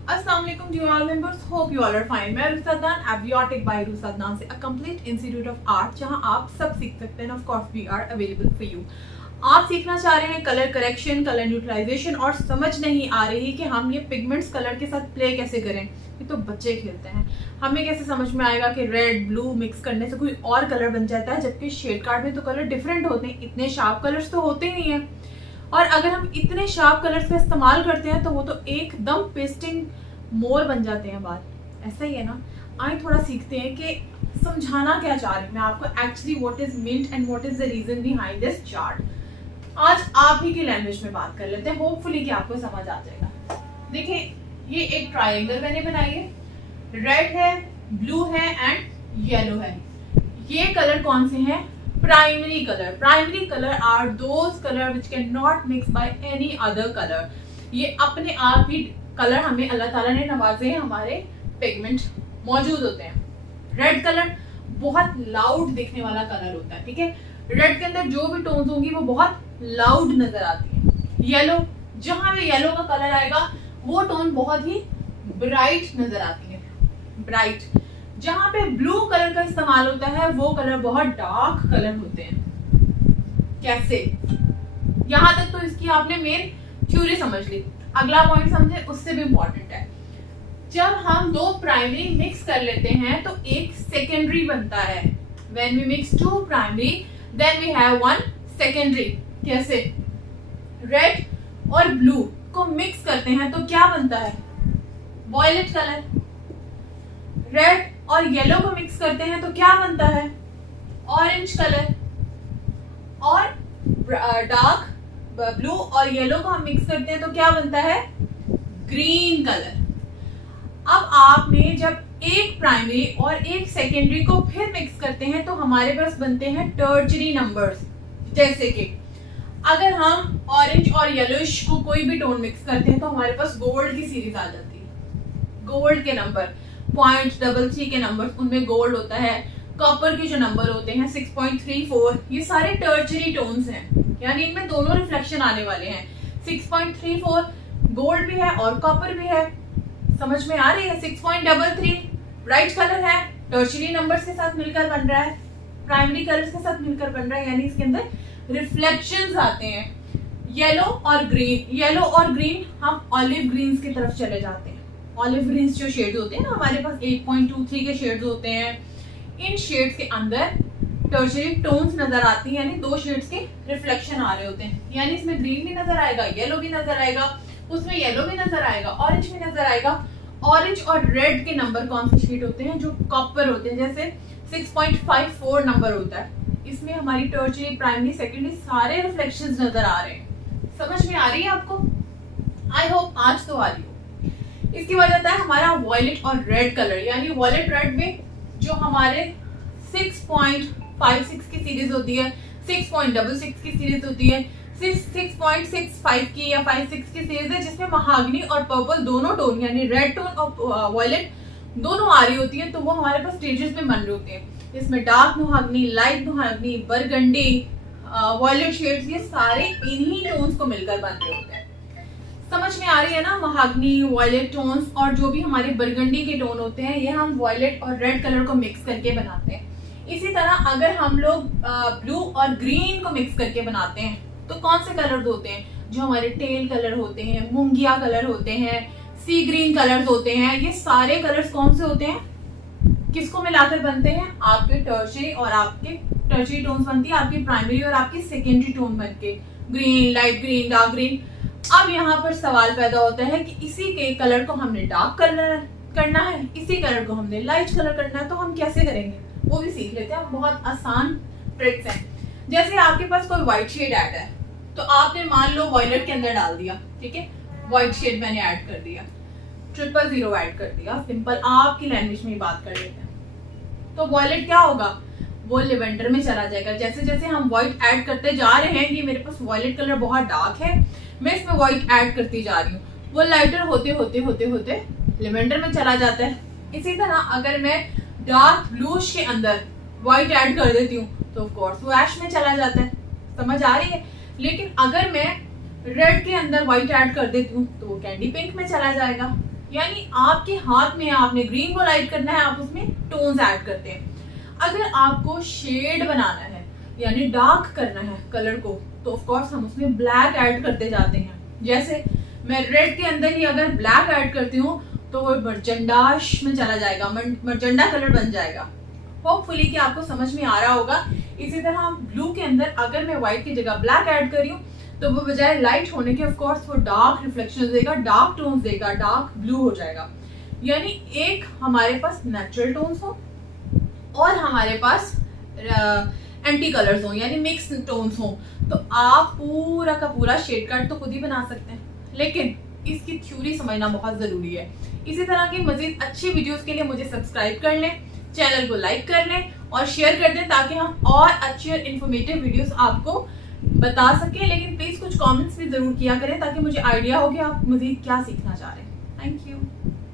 Assalamu alaikum to all members. Hope you all are fine. मैं रुसदान एवियोटिक bye रुसदान से, a complete institute of art जहां आप सब सीख सकते हैं. Of course we are available for you. आप सीखना चाह रहे हैं कलर करेक्शन, कलर न्यूट्रलाइजेशन और समझ नहीं आ रही कि हम ये पिगमेंट्स कलर के साथ प्ले कैसे करें. ये तो बच्चे खेलते हैं, हमें कैसे समझ में आएगा कि रेड ब्लू मिक्स करने से कोई और कलर बन जाता है, जबकि शेड कार्ड में तो कलर डिफरेंट होते हैं. इतने शार्प कलर्स तो होते ही नहीं है, और अगर हम इतने शार्प कलर्स का इस्तेमाल करते हैं तो वो तो एकदम पेस्टिंग मोर बन जाते हैं बाल. ऐसा ही है ना. आइए थोड़ा सीखते हैं कि समझाना क्या चाह रही हूँ मैं आपको, actually what is meant and what is the reason behind this chart. आज आप ही की लैंग्वेज में बात कर लेते हैं, होपफुली कि आपको समझ आ जाएगा. देखिए ये एक ट्रायंगल मैंने बनाई है, रेड है, ब्लू है एंड येलो है. ये कलर कौन से हैं? Primary colour. Primary colour are those colour which can not mix by any other colour. ये अपने आप ही कलर हमें अल्लाह ताला ने नवाजे हैं, हमारे पिगमेंट मौजूद होते हैं. रेड कलर बहुत लाउड दिखने वाला कलर होता है, ठीक है. रेड के अंदर जो भी टोन्स होंगी वो बहुत लाउड नजर आती है. येलो, जहां भी येलो का कलर आएगा वो टोन बहुत ही ब्राइट नजर आती है, ब्राइट. जहां पे ब्लू कलर का इस्तेमाल होता है वो कलर बहुत डार्क कलर होते हैं. कैसे? यहां तक तो इसकी आपने मेन थ्योरी समझ ली. अगला पॉइंट समझे, उससे भी इंपॉर्टेंट है. जब हम दो प्राइमरी मिक्स कर लेते हैं तो एक सेकेंडरी बनता है. When we mix to primary then we have one secondary. कैसे? रेड और ब्लू को मिक्स करते हैं तो क्या बनता है? Violet colour. रेड और येलो को मिक्स करते हैं तो क्या बनता है? Orange colour. और डार्क ब्लू और येलो को हम मिक्स करते हैं तो क्या बनता है? Green colour. अब आपने जब एक प्राइमरी और एक सेकेंडरी को फिर मिक्स करते हैं तो हमारे पास बनते हैं टर्शरी नंबर्स. जैसे कि अगर हम ऑरेंज और येलोइश को कोई भी टोन मिक्स करते हैं तो हमारे पास गोल्ड की सीरीज आ जाती है. गोल्ड के नंबर 0.33 के नंबर, उनमें गोल्ड होता है. कॉपर के जो नंबर होते हैं 6.34, ये सारे टर्शरी टोन्स हैं, यानी इनमें दोनों रिफ्लेक्शन आने वाले हैं. 6.34 गोल्ड भी है और कॉपर भी है. समझ में आ रही है? 6.33 ब्राइट कलर है, टर्शरी नंबर्स के साथ मिलकर बन रहा है, प्राइमरी कलर्स के साथ मिलकर बन रहा है, यानी इसके अंदर रिफ्लेक्शंस आते हैं. येलो और ग्रीन, येलो और ग्रीन हम ऑलिव ग्रीन्स की तरफ चले जाते हैं. ऑलिव ग्रीन्स जो शेड्स होते हैं ना, हमारे पास 8.23 के शेड्स होते हैं. इन शेड्स के अंदर टर्शरी टोन्स नजर आती हैं, यानी दो शेड्स के रिफ्लेक्शन आ रहे होते हैं. यानी इसमें ग्रीन भी नजर आएगा, येलो भी नजर आएगा, उसमें येलो भी नजर आएगा, ऑरेंज भी नजर आएगा. ऑरेंज और रेड के नंबर कौन से शेड होते हैं? जो कॉपर होते हैं. जैसे 6.54 नंबर होता है, इसमें हमारी टर्शरी, प्राइमरी, सेकेंडरी सारे रिफ्लेक्शंस नजर आ रहे हैं. समझ में आ रही है आपको? आई होप आज तो आ रही हो. इसके बाद आता है हमारा वॉयलेट और रेड कलर. यानी वॉयलेट रेड में जो हमारे 6.56 की सीरीज होती है, 6.66 की सीरीज होती है, 6.65 की या 56 की सीरीज है, जिसमें महागनी और पर्पल दोनों टोन, यानी रेड टोन और वॉयलेट दोनों आ रही होती है. तो वो हमारे पास स्टेजेस में बन रही होती है. इसमें dark mahogany, light mahogany, burgundy, violet shades, ये सारे इन्हीं टोन्स को मिलकर बन रहे होते हैं. समझ में आ रही है ना? महागनी, वॉयलेट टोन्स और जो भी हमारे बरगंडी के टोन होते हैं, ये हम वॉयलेट और रेड कलर को मिक्स करके बनाते हैं. इसी तरह अगर हम लोग ब्लू और ग्रीन को मिक्स करके बनाते हैं तो कौन से कलर्स होते हैं? जो हमारे टेल कलर होते हैं, मूंगिया कलर होते हैं, सी ग्रीन कलर्स होते हैं. ये सारे कलर्स कौन से होते हैं? किसको मिलाकर बनते हैं? आपके टर्शरी और आपके टर्शरी टोन्स बनती है, आपकी प्राइमरी और आपकी सेकेंडरी टोन बनके, green, light green, dark green. अब यहाँ पर सवाल पैदा होता है कि इसी के कलर को हमने डार्क कलर करना है, इसी कलर को हमने लाइट कलर करना है, तो हम कैसे करेंगे वो भी सीख लेते हैं. बहुत आसान ट्रिक्स हैं. जैसे आपके पास कोई व्हाइट शेड ऐड है तो आपने मान लो वॉयलेट के अंदर डाल दिया, ठीक है. व्हाइट शेड मैंने ऐड कर दिया, 000 ऐड कर दिया. सिंपल आपकी लैंग्वेज में ही बात कर लेते हैं. तो वॉयलेट क्या होगा? वो लेवेंडर में चला जाएगा. जैसे जैसे हम व्हाइट ऐड करते जा रहे हैं, ये मेरे पास वॉयलेट कलर बहुत डार्क है, मैं इसमें व्हाइट ऐड करती जा रही हूँ, वो लाइटर होते होते होते होते लेवेंडर में चला जाता है. इसी तरह अगर मैं डार्क ब्लूश के अंदर व्हाइट ऐड कर देती हूँ तो ऑफ कोर्स वो ऐश में चला जाता है. समझ आ रही है? लेकिन अगर मैं रेड के अंदर व्हाइट ऐड कर देती हूँ तो वो कैंडी पिंक में चला जाएगा. यानी आपके हाथ में आपने ग्रीन को लाइट करना है, आप उसमें टोन्स ऐड करते हैं। अगर आपको शेड बनाना है यानी डार्क करना है कलर को, तो ऑफ कोर्स हम उसमें ब्लैक ऐड करते जाते हैं। जैसे मैं रेड के अंदर ही अगर ब्लैक ऐड करती हूँ तो वो मर्जेंडाश में चला जाएगा, मर्जेंडा कलर बन जाएगा। होपफुली कि आपको समझ में आ रहा होगा। इसी तरह ब्लू के अंदर अगर मैं व्हाइट की जगह ब्लैक ऐड कर रही हूँ तो वो बजाय लाइट होने के ऑफ कोर्स वो डार्क रिफ्लेक्शन देगा, डार्क टोन्स देगा, डार्क ब्लू हो जाएगा। यानी एक हमारे पास नेचुरल टोन्स हो और हमारे पास एंटी कलर्स हो यानी मिक्स टोन्स हो, तो आप पूरा का पूरा शेड कार्ड तो खुद ही बना सकते हैं, लेकिन इसकी थ्योरी समझना बहुत जरूरी है। इसी तरह की मजीद अच्छी वीडियोस के लिए मुझे सब्सक्राइब कर लें, चैनल को लाइक कर लें और शेयर कर दें ताकि हम और अच्छी और इन्फॉर्मेटिव वीडियोस आपको बता सकें। लेकिन प्लीज कुछ कमेंट्स भी जरूर किया करें ताकि मुझे आइडिया हो कि आप मजीद क्या सीखना चाह रहे हैं। Thank you.